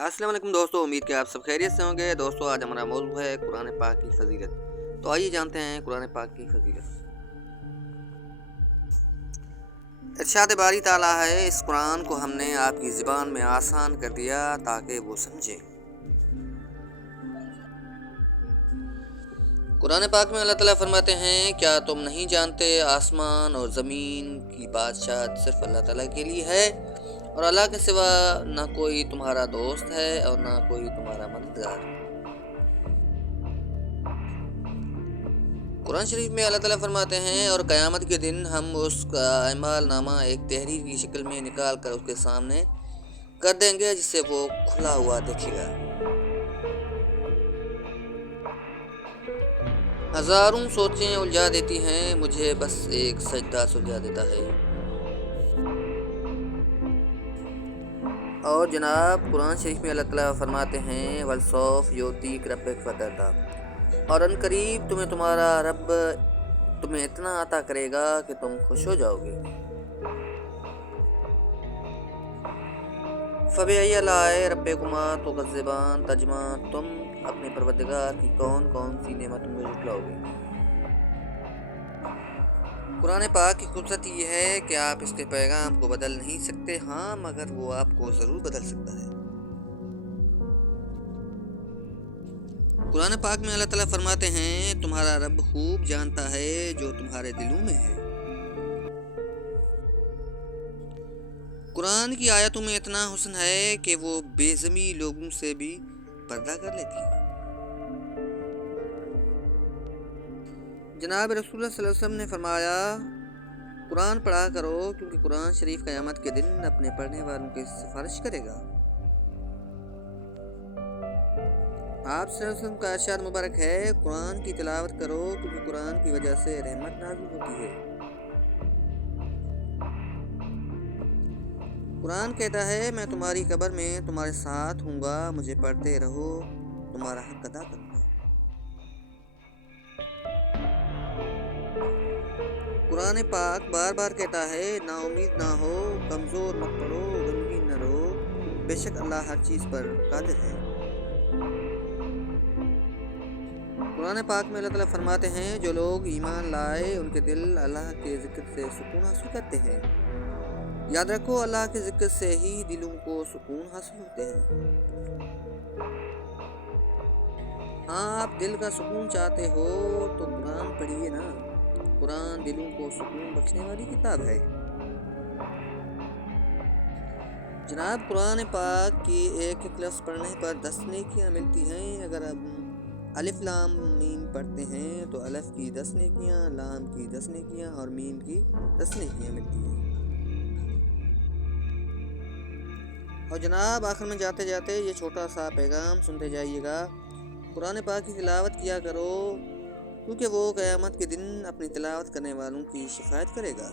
अस्सलाम वालेकुम दोस्तों, उम्मीद कि आप सब खैरियत से होंगे। दोस्तों, आज हमारा मौजू है कुरान पाक की फजीलत। तो आइए जानते हैं कुरान पाक की फजीलत। इरशाद बारी ताला है, इस कुरान को हमने आपकी ज़ुबान में आसान कर दिया ताकि वो समझें। कुरान पाक में अल्लाह ताला फरमाते हैं, क्या तुम नहीं जानते आसमान और ज़मीन की बादशाह सिर्फ अल्लाह ताला के लिए है और अल्लाह के सिवा ना कोई तुम्हारा दोस्त है और ना कोई तुम्हारा मददगार। कुरान शरीफ में अल्लाह ताला फरमाते हैं, और क़यामत के दिन हम उसका अमाल नामा एक तहरीर की शक्ल में निकाल कर उसके सामने कर देंगे, जिससे वो खुला हुआ देखेगा। हज़ारों सोचें उलझा देती हैं, मुझे बस एक सजदा सुलझा देता है। और जनाब कुरान शरीफ में अल्लाह ताला फरमाते हैं, वलसौफ योतीक रब्बिक फतरदा, और अनकरीब तुम्हारा रब तुम्हें इतना अता करेगा कि तुम खुश हो जाओगे। फ़बिअय्यि आलाए रब्बिकुमा तुकज़्ज़िबान, तर्जुमा, तुम अपने परवरदिगार की कौन कौन सी नेमतों में झुटलाओगे। कुरान पाक की खूबसूरती ये है कि आप इसके पैगाम को बदल नहीं सकते, हाँ मगर वो आपको ज़रूर बदल सकता है। कुरान पाक में अल्लाह ताला फरमाते हैं, तुम्हारा रब खूब जानता है जो तुम्हारे दिलों में है। कुरान की आयतों में इतना हुस्न है कि वो बेज़मी लोगों से भी पर्दा कर लेती है। जनाब रसूलुल्लाह सल्लल्लाहु अलैहि वसल्लम ने फरमाया, कुरान पढ़ा करो क्योंकि कुरान शरीफ क़यामत के दिन अपने पढ़ने वालों की सिफारिश करेगा। आप सल्लल्लाहु अलैहि वसल्लम का इरशाद मुबारक है, कुरान की तिलावत करो क्योंकि कुरान की वजह से रहमत नाज़िल होती है। कुरान कहता है, मैं तुम्हारी कब्र में तुम्हारे साथ हूँगा, मुझे पढ़ते रहो, तुम्हारा हक अदा करूँगा। कुरान पाक बार बार कहता है, ना उम्मीद ना हो, कमज़ोर मत पड़ो, गमगीन न रहो, बेशक अल्लाह हर चीज़ पर कादिर है। कुरान पाक में अल्लाह ताला फरमाते हैं, जो लोग ईमान लाए उनके दिल अल्लाह के ज़िक्र से सुकून हासिल करते हैं। याद रखो, अल्लाह के ज़िक्र से ही दिलों को सुकून हासिल होते हैं। हाँ, आप दिल का सुकून चाहते हो तो कुरान पढ़िए ना। कुरान दिलों को सुकून बख्शने वाली किताब है। जनाब कुरान पाक की एक एक लफ्ज़ पढ़ने पर 10 नेकियां मिलती हैं। अगर अब अलिफ लाम मीम पढ़ते हैं तो अलिफ की 10 नेकियां, लाम की 10 नेकियां और मीम की 10 नेकियां मिलती हैं। और जनाब आखिर में जाते जाते ये छोटा सा पैगाम सुनते जाइएगा, कुरान पाक की तिलावत किया करो क्योंकि वो क़यामत के दिन अपनी तिलावत करने वालों की शिफायत करेगा।